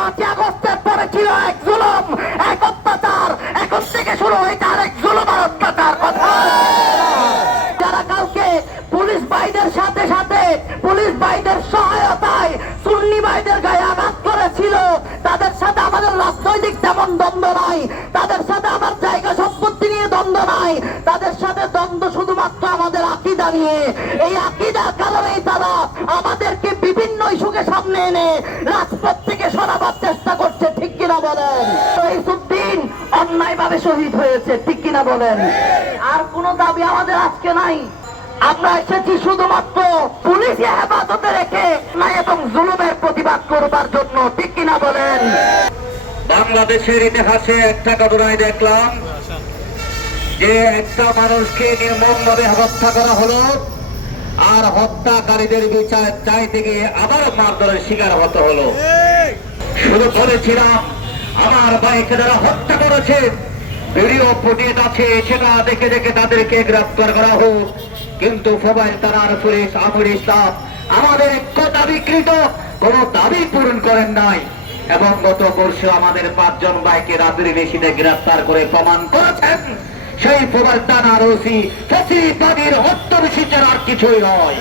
পাঁচই আগস্টের পরে এক জুলুম, এক অত্যাচার। এখন থেকে শুরু হয়েছে আরেক জুলুম আর অত্যাচার কথা। যারা কাউকে পুলিশ ভাইদের সাথে সাথে, পুলিশ ভাইদের সহায়তায় সুন্নি ভাইদের গায়ে আঘাত করেছিল, তাদের সাথে আমাদের রাজনৈতিক তেমন দ্বন্দ্ব নাই, তাদের সাথে আমার জায়গা সম্পত্তি নিয়ে দ্বন্দ্ব নাই, তাদের সাথে দ্বন্দ্ব শুধুমাত্র আমাদের আকিদা নিয়ে। এই আকিদার কারণেই তারা আমাদেরকে বিভিন্ন ইস্যুকে সামনে এনে রাজপথ ভাবে শহীদ হয়েছে ঠিক কিনা বলেন? আর কোনো দাবি আমাদের আজকে নাই। আমরা এসেছি শুধুমাত্র পুলিশে হেফাজতে রেখে না এবং জুলুমের প্রতিবাদ করবার জন্য ঠিক কিনা বলেন? বাংলাদেশের ইতিহাসে একটা ঘটনায় দেখলাম যে একটা মানুষকে নির্মমভাবে হত্যা করা হলো আর হত্যাকারীদের বিচার চাইতে গিয়ে আবার মারধরের শিকার হতে হলো। শুধু বলেছিলাম আমার ভাইকে যারা হত্যা করেছে ভিডিও ফুটেজ আছে, সেটা দেখে দেখে তাদেরকে গ্রেফতার করা হোক। কিন্তু মোবাইল তারার পুলিশ, আমর ইসলাম, আমাদের এক দাবি কোন দাবি পূরণ করেন নাই। এবং গত বর্ষে আমাদের পাঁচজন ভাইকে রাত্রি বেশিতে গ্রেফতার করে প্রমাণ করেছেন। সেই মোবাইল তানার ওসি ফসিবাদীর হত্যা বেশি ছাড়া আর কিছুই নয়।